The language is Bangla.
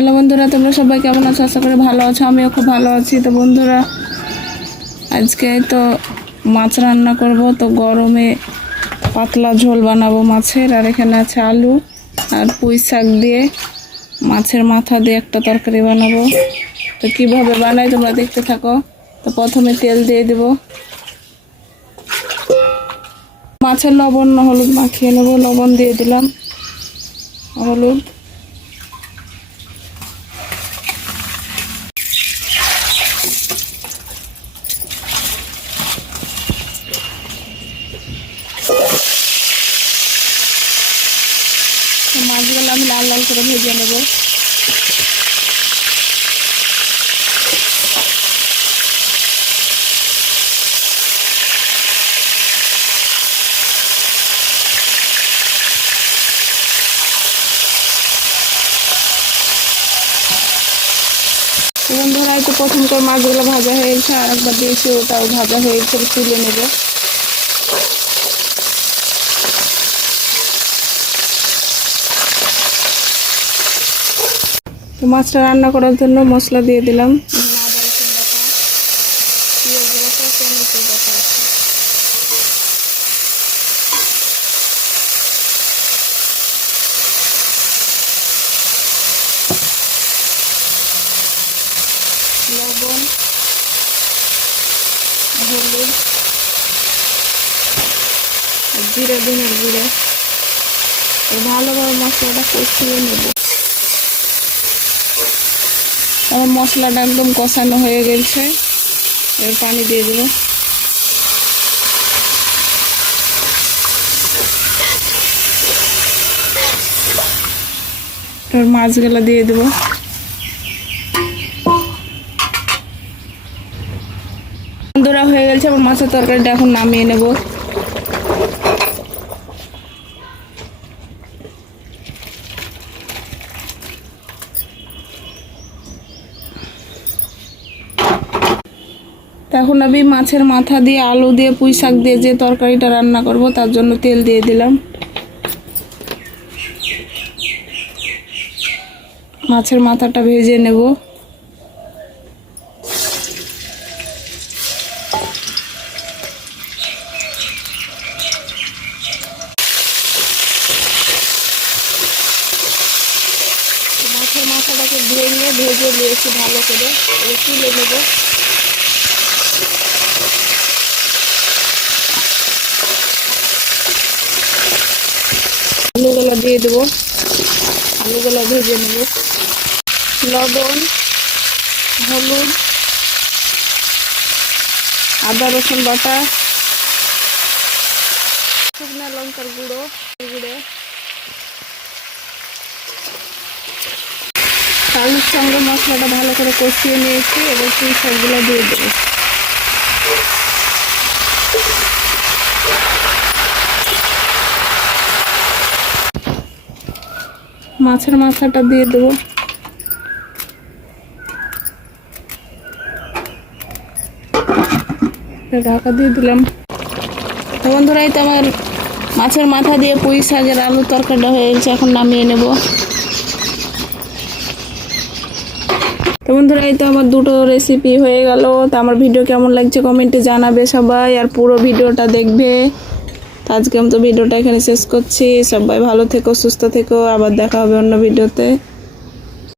হ্যালো বন্ধুরা, তোমরা সবাই কেমন আছো? আশা করি ভালো আছো, আমিও খুব ভালো আছি। তো বন্ধুরা, আজকে তো মাছ রান্না করব। তো গরমে পাতলা ঝোল বানাবো মাছের। আর এখানে আছে আলু আর পুঁই শাক দিয়ে মাছের মাথা দিয়ে একটা তরকারি বানাবো। তো কিভাবে বানাই তোমরা দেখতে থাকো। তো প্রথমে তেল দিয়ে দেব, মাছের লবণ হলুদ মাখিয়ে নেব। লবণ দিয়ে দিলাম, হলুদ, মাছগুলো আমি লাল লাল করে ভেজে নেব। বন্ধুরা, তো প্রথম করে মাছগুলো ভাজা হয়েছে, আর একবার দিয়েছি, ওটাও ভাজা হয়েছে, তুলে নেব। তো মাছটা রান্না করার জন্য মশলা দিয়ে দিলাম, আদা রসুন বাটা, পেঁয়াজ বাটা, টমেটো বাটা আছে। লবণ, হলুদ, জিরে ধনের গুঁড়ো, ভালোভাবে মশলাটা কষিয়ে নেব। আমার মশলাটা একদম কষানো হয়ে গেছে, এবার পানি দিয়ে দেবো। এবার মাছগুলো দিয়ে দেবো। বন্ধুরা, হয়ে গেছে আমার মাছের তরকারিটা, এখন নামিয়ে নেব। এখন আমি মাছের মাথা দিয়ে আলু দিয়ে পুঁই শাক দিয়ে যে তরকারিটা রান্না করব, তার জন্য তেল দিয়ে দিলাম। মাছের মাথাটা ভেজে নেব। মাছের মাথাটাকে ভেজে নিয়েছি ভালো করে, এবার তুলে নেব। আলুগুলো দিয়ে দেবো, আলুগুলো ভেজে নেব। লবণ, হলুদ, আদা রসুন বাটা, শুকনো লঙ্কার গুঁড়ো, আলুর সঙ্গে মশলাটা ভালো করে কষিয়ে নিয়েছি। এবার পুঁই শাকগুলো দিয়ে দেবো। মাছের মাথাটা দিয়ে দেবো। ঢাকা দিয়ে দিলাম। তো বন্ধুরা, এই তো আমার মাছের মাথা দিয়ে পুঁই শাকের আলু তরকারিটা হয়ে গেছে, এখন নামিয়ে নেব। তো বন্ধুরা, এই তো আমার দুটো রেসিপি হয়ে গেল। তো আমার ভিডিও কেমন লাগছে কমেন্টে জানাবে সবাই, আর পুরো ভিডিওটা দেখবে। তো আজকে আমি তো ভিডিওটা এখানে শেষ করছি। সবাই ভালো থেকো, সুস্থ থেকো, আবার দেখা হবে অন্য ভিডিওতে।